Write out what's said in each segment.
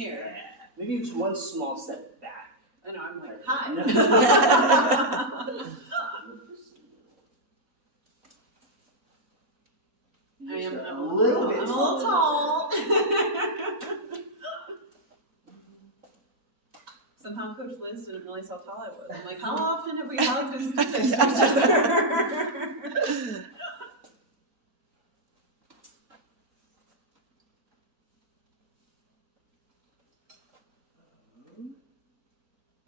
here. Yeah. Maybe just one small step back. I know, I'm like, hi. No. I'm a a little bit I'm a little tall. Somehow Coach Liz didn't realize how tall I was. I'm like, how often have we hugged and kissed each other?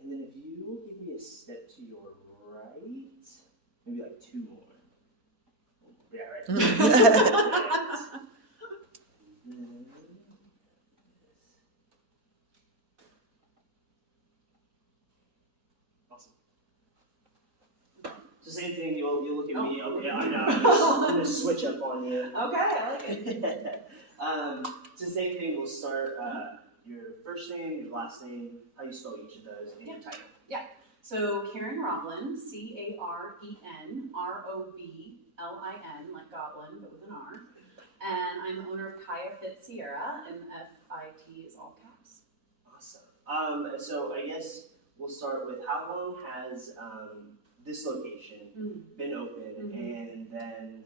And then if you will give me a step to your right, maybe like two more. Yeah, right. Awesome. So same thing, you'll look at me. Oh. Yeah, I know. I'm gonna switch up on you. Okay, I like it. So same thing, we'll start your first name, your last name, how you spell each of those, and your title. Yeah. So Caren Roblin, Caren Roblin, like goblin, but with an R. And I'm the owner of Kaia FIT Sierra, and FIT is all caps. Awesome. So I guess we'll start with how long has this location been open, and then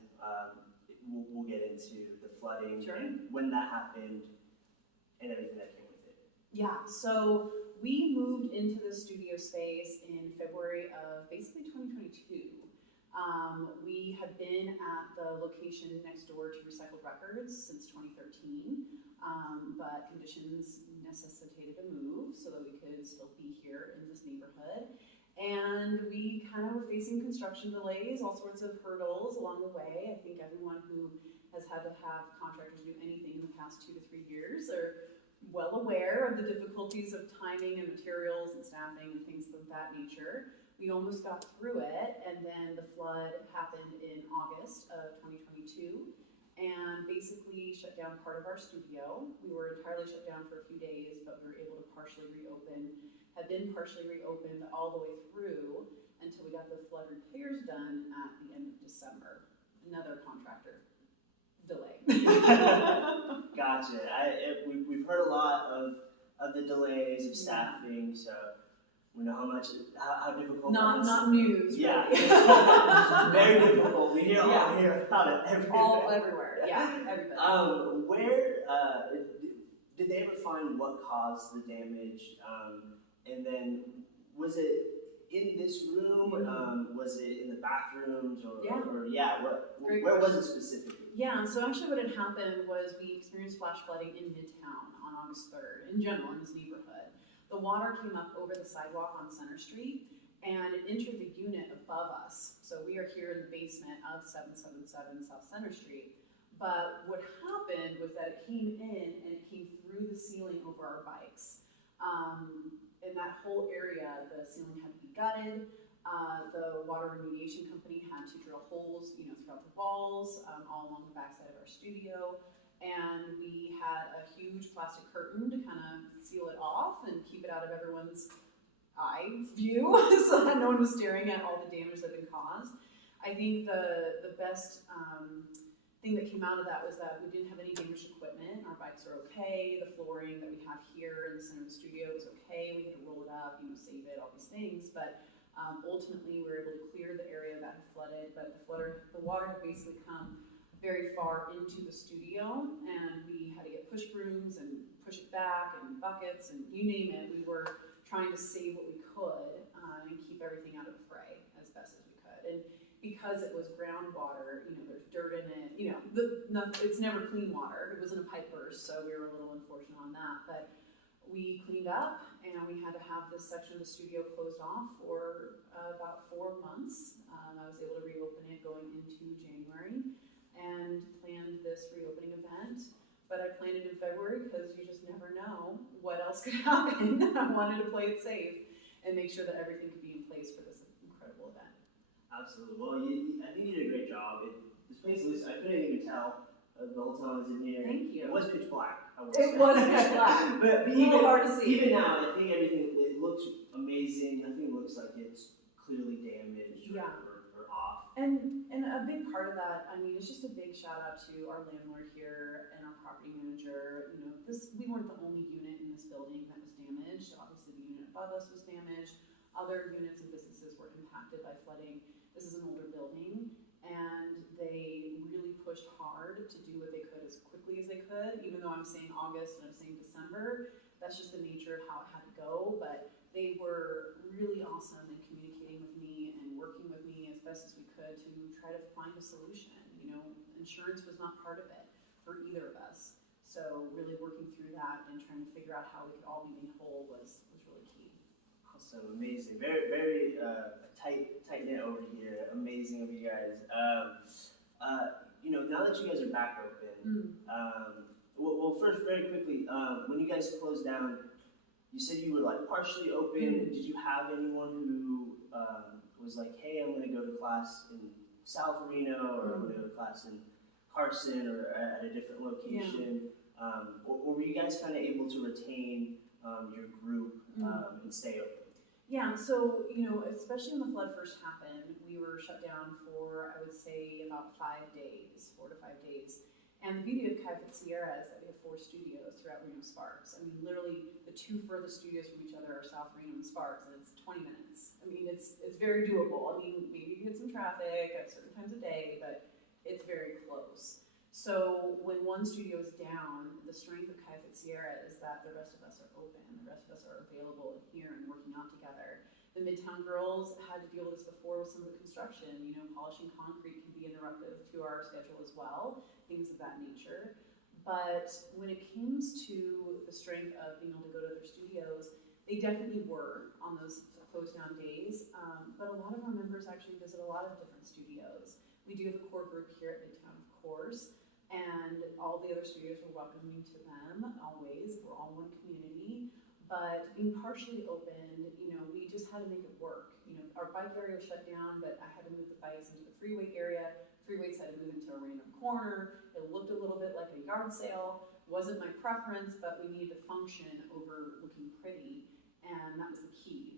we'll get into the flooding and when that happened and everything that came with it. Yeah, so we moved into the studio space in February of basically 2022. We had been at the location next door to Recycled Records since 2013, but conditions necessitated a move so that we could still be here in this neighborhood. And we kind of were facing construction delays, all sorts of hurdles along the way. I think everyone who has had to have contractors do anything in the past 2 to 3 years are well aware of the difficulties of timing and materials and staffing and things of that nature. We almost got through it, and then the flood happened in August of 2022 and basically shut down part of our studio. We were entirely shut down for a few days, but we were able to partially reopen, had been partially reopened all the way through until we got the flood repairs done at the end of December. Another contractor delay. Gotcha. We've heard a lot of the delays of staffing, so we know how difficult that is. Not news. Yeah. Really. Very difficult. We hear about it Everywhere. Yeah, everybody. Where did they ever find what caused the damage? And then was it in this room? Was it in the bathrooms? Where was it specifically? Yeah, so actually what had happened was we experienced flash flooding in Midtown on August 3rd, in general in this neighborhood. The water came up over the sidewalk on Center Street and it entered the unit above us. So we are here in the basement of 777 South Center Street. But what happened was that it came in and it came through the ceiling over our bikes. In that whole area, the ceiling had to be gutted. The water remediation company had to drill holes, throughout the walls, all along the backside of our studio. And we had a huge plastic curtain to kind of seal it off and keep it out of everyone's view so that no one was staring at all the damage that had been caused. I think the best thing that came out of that was that we didn't have any damaged equipment. Our bikes are okay. The flooring that we have here in the center of the studio is okay. We had to roll it up, save it, all these things. But ultimately, we were able to clear the area that had flooded. But the water had basically come very far into the studio, and we had to get push brooms and push it back and buckets and you name it. We were trying to save what we could and keep everything out of the fray as best as we could. And because it was groundwater, there's dirt in it. It's never clean water. It wasn't a pipe burst, so we were a little unfortunate on that. But we cleaned up, and we had to have this section of the studio closed off for about 4 months. I was able to reopen it going into January and planned this reopening event. But I planned it in February because you just never know what else could happen. I wanted to play it safe and make sure that everything could be in place for this incredible event. Absolutely. Well, I think you did a great job. This place was, I couldn't even tell the whole time I was in here. Thank you. It was pitch black. It was pitch black. but even hard to see. Even now, I think everything, it looks amazing. Nothing looks like it's clearly damaged or off. And a big part of that, it's just a big shout out to our landlord here and our property property manager, we weren't the only unit in this building that was damaged. Obviously, the unit above us was damaged. Other units and businesses were impacted by flooding. This is an older building, and they really pushed hard to do what they could as quickly as they could, even though I'm saying August and I'm saying December. That's just the nature of how it had to go, but they were really awesome in communicating with me and working with me as best as we could to try to find a solution. Insurance was not part of it for either of us. So really working through that and trying to figure out how we could all be made whole was really key. Awesome, amazing. Very, very tight knit over here. Amazing of you guys. Now that you guys are back open, well, first, very quickly, when you guys closed down, you said you were like partially open. Did you have anyone who was like, hey, I'm going to go to class in South Reno, or I'm going to go to class in Carson, or at a different location? Or were you guys kind of able to retain your group and stay open? Yeah, so, especially when the flood first happened, we were shut down for, I would say, about 5 days, 4 to 5 days. And the beauty of Kaia FIT Sierra is that we have 4 studios throughout Reno Sparks. I mean, literally, the 2 furthest studios from each other are South Reno and Sparks, and it's 20 minutes. I mean, it's very doable. I mean, maybe you hit some traffic at certain times of day, but it's very close. So when one studio is down, the strength of Kaia FIT Sierra is that the rest of us are open, the rest of us are available and here and working out together. The Midtown girls had to deal with this before with some of the construction. Polishing concrete can be interruptive to our schedule as well, things of that nature. But when it comes to the strength of being able to go to other studios, they definitely were on those closed down days. But a lot of our members actually visit a lot of different studios. We do have a core group here at Midtown, of course, and all the other studios were welcoming to them always. We're all one community. But being partially open, we just had to make it work. Our bike area was shut down, but I had to move the bikes into the freeway area. Freeways had to move into a random corner. It looked a little bit like a yard sale. Wasn't my preference, but we needed to function over looking pretty, and that was the key.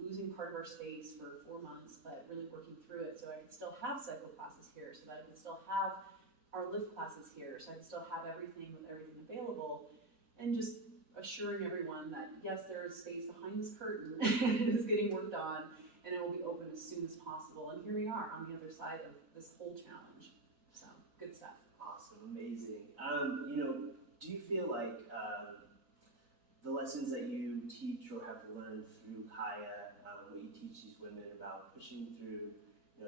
Losing part of our space for 4 months, but really working through it so I could still have cycle classes here, so that I could still have our lift classes here, so I could still have everything with everything available, and just assuring everyone that yes, there is space behind this curtain. It is getting worked on, and it will be open as soon as possible. And here we are on the other side of this whole challenge. So good stuff. Awesome, amazing. Do you feel like the lessons that you teach or have learned through Kaia, what you teach these women about pushing through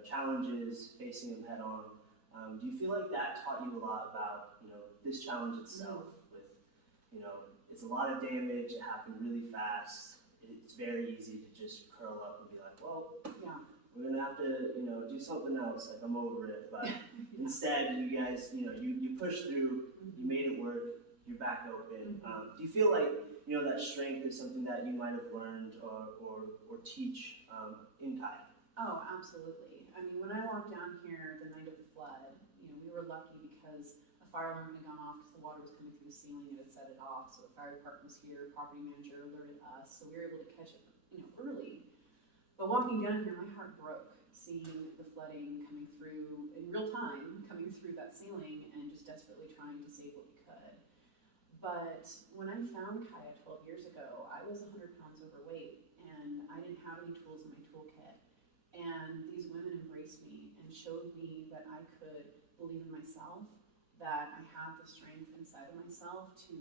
challenges, facing them head on, do you feel like that taught you a lot about this challenge itself? It's a lot of damage, it happened really fast, it's very easy to just curl up and be like, well, we're gonna have to, do something else, like I'm over it, but instead you guys, you pushed through, you made it work, you're back open. Do you feel like, that strength is something that you might have learned or teach in Kaia? Oh, absolutely. I mean, when I walked down here the night of the flood, we were lucky because a fire alarm had gone off because the water was coming through the ceiling and it set it off. So the fire department was here, property manager alerted us, so we were able to catch it, early. But walking down here, my heart broke seeing the flooding coming through in real time, coming through that ceiling and just desperately trying to save what we could. But when I found Kaia 12 years ago, I was 100 pounds overweight and I didn't have any tools in my toolkit. And these women embraced me and showed me that I could believe in myself, that I have the strength inside of myself to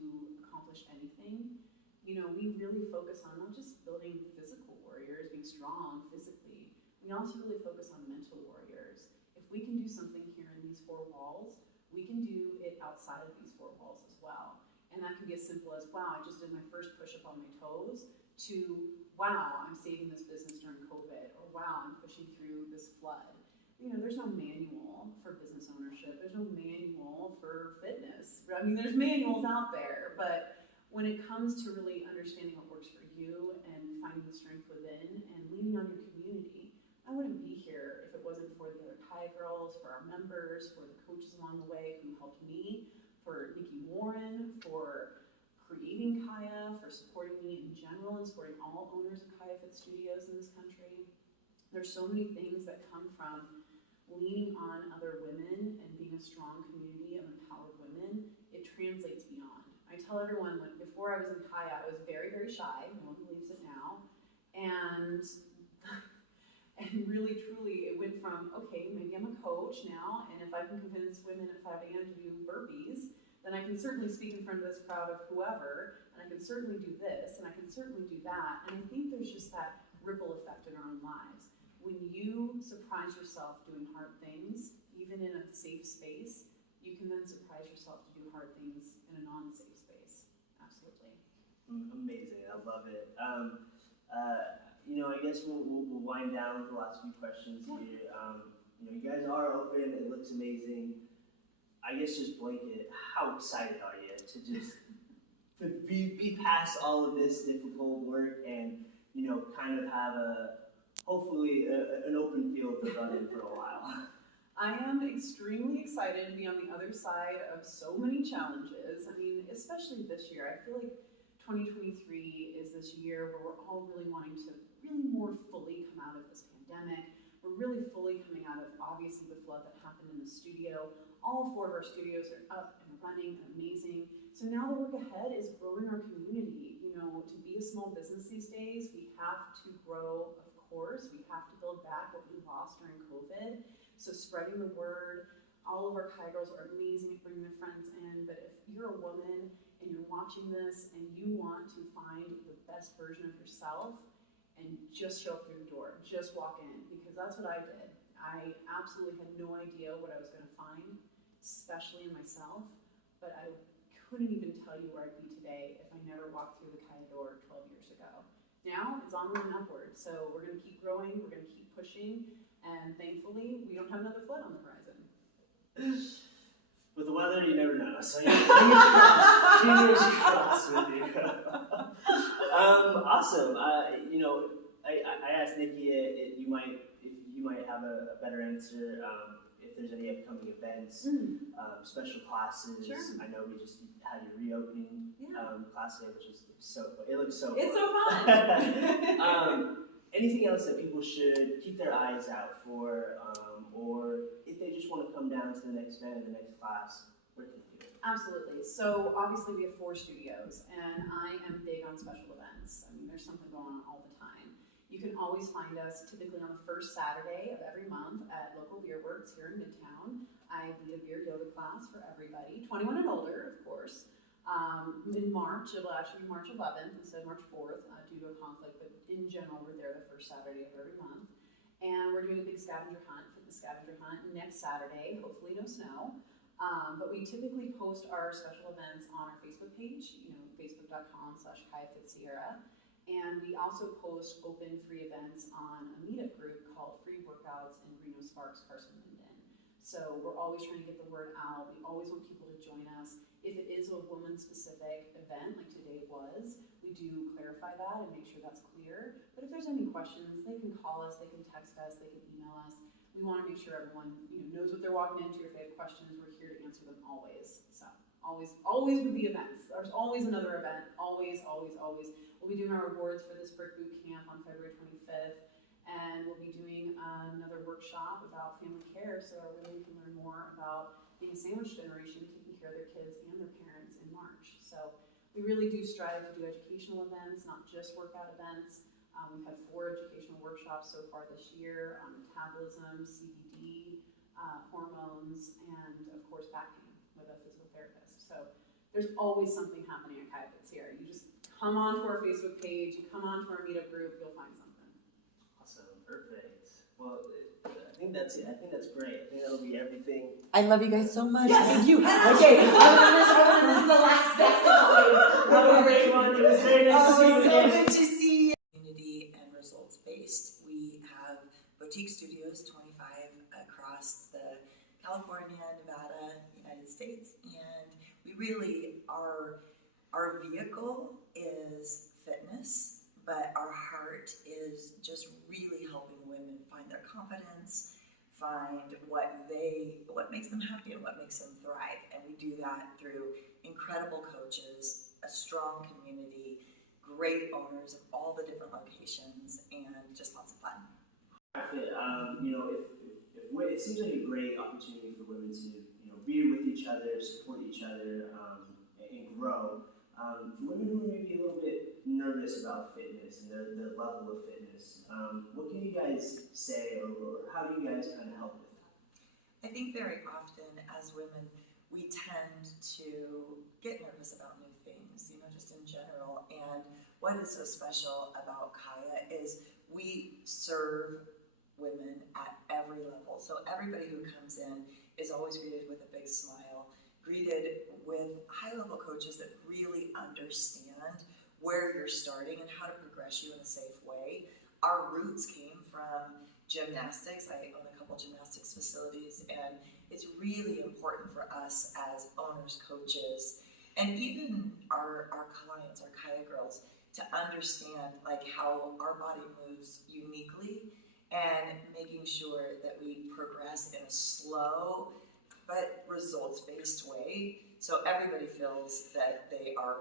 accomplish anything. We really focus on not just building physical warriors, being strong physically, we also really focus on mental warriors. If we can do something here in these 4 walls, we can do it outside of these 4 walls as well. And that can be as simple as, wow, I just did my first push-up on my toes, to, wow, I'm saving this business during COVID, or wow, I'm pushing through this flood. There's no manual for business ownership. There's no manual for fitness. I mean, there's manuals out there, but when it comes to really understanding what works for you and finding the strength within and leaning on your community, I wouldn't be here if it wasn't for the other Kaia girls, for our members, for the coaches along the way who helped me, for Nikki Warren, for creating Kaia, for supporting me in general and supporting all owners of Kaia FIT studios in this country. There's so many things that come from leaning on other women and being a strong community of empowered women. It translates beyond. I tell everyone, like, before I was in Kaia, I was very, very shy. No one believes it now. And really, truly, it went from, okay, maybe I'm a coach now, and if I can convince women at 5 a.m. to do burpees, then I can certainly speak in front of this crowd of whoever, and I can certainly do this, and I can certainly do that. And I think there's just that ripple effect in our own lives. When you surprise yourself doing hard things, even in a safe space, you can then surprise yourself to do hard things in a non-safe space. Absolutely. Amazing, I love it. I guess we'll wind down with the last few questions here. You guys are open, it looks amazing. I guess just blanket, how excited are you to just be past all of this difficult work and, kind of have hopefully an open field to run in for a while? I am extremely excited to be on the other side of so many challenges. I mean, especially this year. I feel like 2023 is this year where we're all really wanting to really more fully come out of this pandemic. We're really fully coming out of, obviously, the flood that happened in the studio. All 4 of our studios are up and running and amazing. So now the work ahead is growing our community. To be a small business these days, we have to grow, of course. We have to build back what we lost during COVID. So spreading the word. All of our Kaia girls are amazing at bringing their friends in. But if you're a woman and you're watching this and you want to find the best version of yourself, and just show up through the door, just walk in, because that's what I did. I absolutely had no idea what I was going to find, especially in myself, but I couldn't even tell you where I'd be today if I never walked through the Kaia door 12 years ago. Now it's onward and upward, so we're going to keep growing, we're going to keep pushing, and thankfully we don't have another flood on the horizon. With the weather, you never know. So fingers crossed with you. Awesome. I asked Nikki if you might have a better answer. If there's any upcoming events, special classes. Sure. I know we just had your reopening class today, which is it looks so. It's fun. so fun. Anything else that people should keep their eyes out for, or if they just want to come down to the next event or the next class, where can they do it? Absolutely. So obviously we have 4 studios, and I am big on special events. I mean, there's something going on all the time. You can always find us typically on the first Saturday of every month at local Beer Works here in Midtown. I lead a beer yoga class for everybody, 21 and older, of course. In March, it'll actually be March 11th instead of March 4th due to a conflict, but in general, we're there the first Saturday of every month. And we're doing a big scavenger hunt, fitness scavenger hunt, next Saturday, hopefully no snow. But we typically post our special events on our Facebook page, facebook.com/Kaia FIT Sierra. And we also post open free events on a meetup group called Free Workouts in Reno Sparks, Carson Linden. So we're always trying to get the word out. We always want people to join us. If it is a woman-specific event, like today was, we do clarify that and make sure that's clear. But if there's any questions, they can call us, they can text us, they can email us. We want to make sure everyone knows what they're walking into. If they have questions, we're here to answer them always. So always with the events. There's always another event. Always. We'll be doing our awards for this Brick Boot Camp on February 25th. And we'll be doing another workshop about family care, so everyone can learn more about being a sandwich generation, taking care of their kids and their parents in March. So we really do strive to do educational events, not just workout events. We've had 4 educational workshops so far this year on metabolism, CBD, hormones, and of course back pain with a physical therapist. So there's always something happening at Kaia FIT Sierra. You just come onto our Facebook page, you come onto our meetup group, you'll find something. Awesome, perfect. Well, I think that's it. I think that's great. I think that'll be everything. I love you guys so much. Yes. Thank you. Okay, this is the last best Have a great one. It was very nice to see you so again. good to see you. Community and results based. We have boutique studios, 25 across the California, Nevada, United States, and we really our vehicle is fitness, but our heart is just really helping women find their confidence, find what makes them happy and what makes them thrive. And we do that through incredible coaches, a strong community, great owners of all the different locations, and just lots of fun. It seems like a great opportunity for women to be with each other, support each other. grow. For women who are maybe a little bit nervous about fitness and the level of fitness, what can you guys say, or how do you guys kind of help with that? I think very often as women, we tend to get nervous about new things, just in general. And what is so special about Kaia is we serve women at every level. So everybody who comes in is always greeted with a big smile, greeted with high-level coaches that really understand where you're starting and how to progress you in a safe way. Our roots came from gymnastics. I own a couple gymnastics facilities, and it's really important for us as owners, coaches, and even our clients, our Kaia girls, to understand how our body moves uniquely and making sure that we progress in a slow but results-based way, so everybody feels that they are,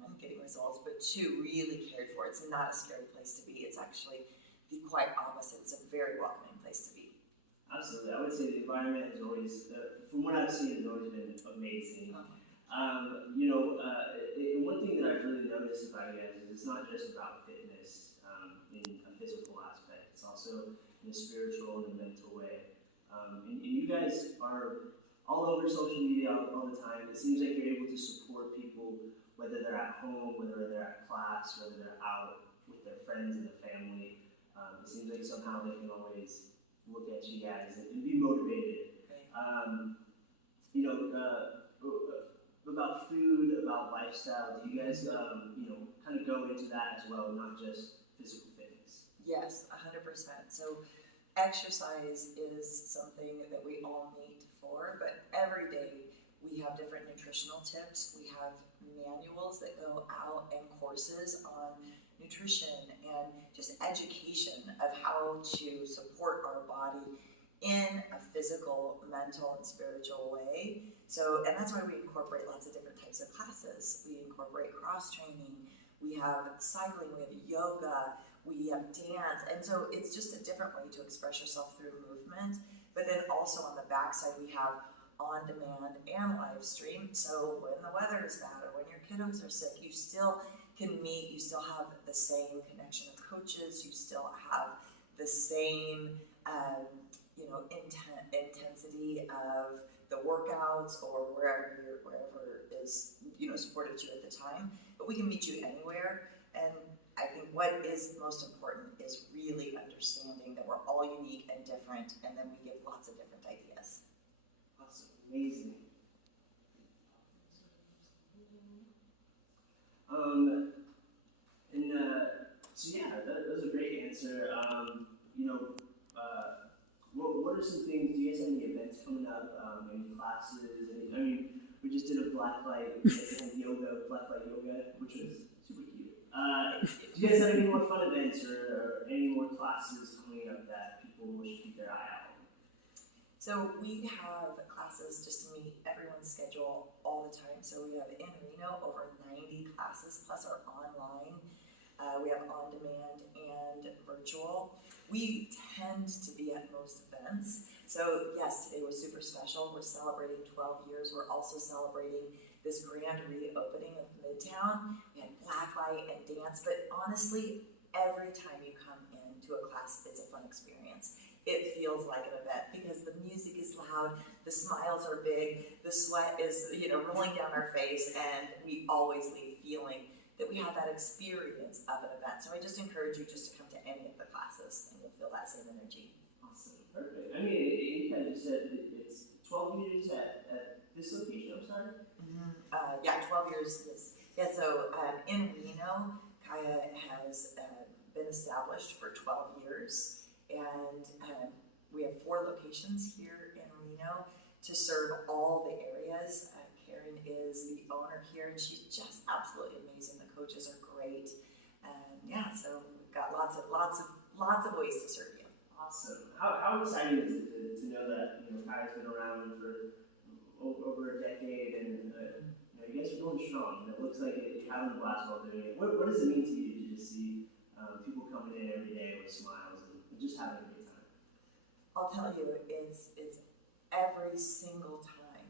one, getting results, but two, really cared for. It's not a scary place to be. It's actually the quite opposite. It's a very welcoming place to be. Absolutely. I would say the environment has always, from what I've seen, has always been amazing. One thing that I've really noticed about you guys is it's not just about fitness in a physical aspect. It's also in a spiritual and a mental way. And you guys are all over social media all the time. It seems like you're able to support people, whether they're at home, whether they're at class, whether they're out with their friends and their family. It seems like somehow they can always look at you guys and be motivated. About food, about lifestyle, do you guys, kind of go into that as well, not just physical fitness? Yes, 100%. So exercise is something that we all need for, but every day we have different nutritional tips. We have manuals that go out and courses on nutrition and just education of how to support our body in a physical, mental, and spiritual way. So, and that's why we incorporate lots of different types of classes. We incorporate cross-training, we have cycling, we have yoga, we have dance, and so it's just a different way to express yourself through movement. But then also on the backside, we have on-demand and live stream. So when the weather is bad or when your kiddos are sick, you still can meet, you still have the same connection of coaches, you still have the same intensity of the workouts or wherever is supportive to you at the time. But we can meet you anywhere, and I think what is most important is really understanding that we're all unique and different, and then we give lots of different ideas. Awesome, amazing. That was a great answer. What are some things? Do you guys have any events coming up? Any classes? We just did a blacklight yoga, which was super cute. Do you guys have any more fun events or any more classes coming up that people should keep their eye out on? So we have classes just to meet everyone's schedule all the time. So we have in Reno over 90 classes plus our online. We have on-demand and virtual. We tend to be at most events. So yes, today was super special. We're celebrating 12 years. We're also celebrating this grand reopening of Midtown. We had blacklight and dance, but honestly, every time you come into a class, it's a fun experience. It feels like an event because the music is loud, the smiles are big, the sweat is rolling down our face, and we always leave feeling that we have that experience of an event. So I just encourage you just to come to any of the classes and you'll feel that same energy. Awesome, perfect. You kind of just said it's 12 years at this location, I'm sorry? 12 years. So in Reno, Kaia has been established for 12 years, and we have 4 locations here in Reno to serve all the areas. Caren is the owner here, and she's just absolutely amazing. The coaches are great, so we've got lots of ways to serve you. Awesome. How exciting is it to know that Kaia's been around for over a decade, and you guys are going strong. It looks like you're having a blast while doing it. What does it mean to you to just see people coming in every day with smiles and just having a good time? I'll tell you, it's every single time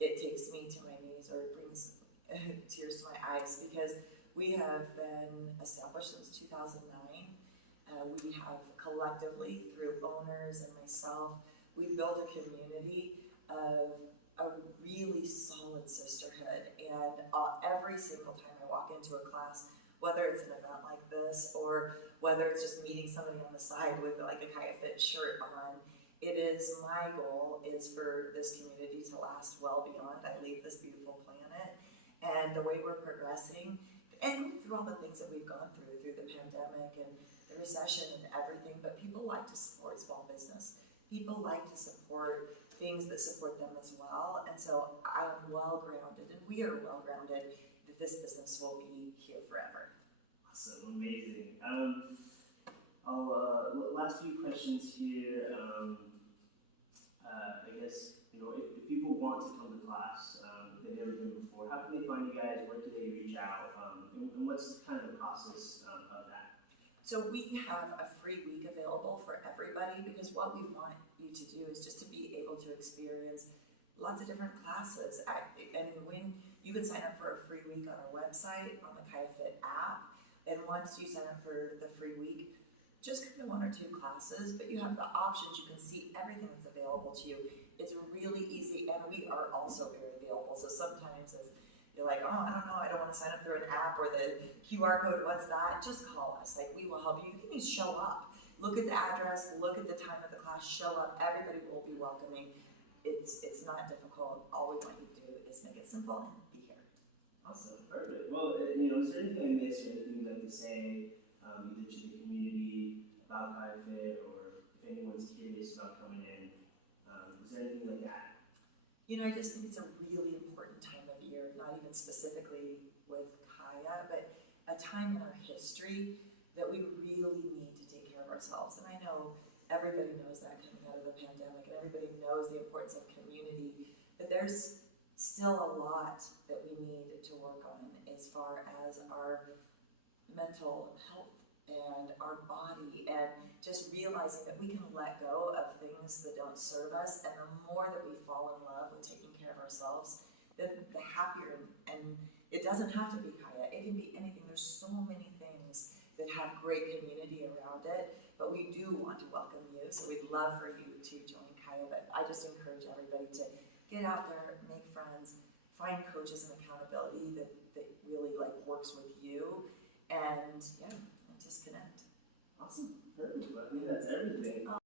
it takes me to my knees, or it brings We have been established since 2009. We have collectively, through owners and myself, we built a community of a really solid sisterhood. And every single time I walk into a class, whether it's an event like this or whether it's just meeting somebody on the side with like a Kaia FIT shirt on, it is my goal is for this community to last well beyond I leave this beautiful planet. And the way we're progressing, and through all the things that we've gone through the pandemic and the recession and everything, but people like to support small business. People like to support things that support them as well. And so I'm well-grounded, and we are well-grounded that this business will be here forever. Awesome, amazing. Last few questions here. I guess, if people want to come to class, if they've never been before, how can they find you guys? Where do they reach out? And what's kind of the process of that? So we have a free week available for everybody, because what we want you to do is just to be able to experience lots of different classes. And when you can sign up for a free week on our website, on the Kaia FIT app, and once you sign up for the free week, just come to 1 or 2 classes, but you have the options. You can see everything that's available to you. It's really easy, and we are also very available. So sometimes if you're like, oh, I don't know, I don't want to sign up through an app or the QR code, what's that? Just call us. Like, we will help you. You can just show up. Look at the address, look at the time of the class, show up. Everybody will be welcoming. It's not difficult. All we want you to do is make it simple and be here. Awesome, perfect. Well, is there anything I missed or anything you'd like to say, either to the community about Kaia FIT, or if anyone's curious about coming in? Is there anything like that? I just think it's a really important time of year, not even specifically with Kaia, but a time in our history that we really need to take care of ourselves. And I know everybody knows that coming out of the pandemic, and everybody knows the importance of community, but there's still a lot that we need to work on as far as our mental health and our body, and just realizing that we can let go of things that don't serve us, and the more that we fall in love with taking care of ourselves, the happier. And it doesn't have to be Kaia, it can be anything. There's so many things that have great community around it, but we do want to welcome you, so we'd love for you to join Kaia. But I just encourage everybody to get out there, make friends, find coaches and accountability that really works with you, and yeah, just connect. Awesome, perfect. Well, I think that's everything.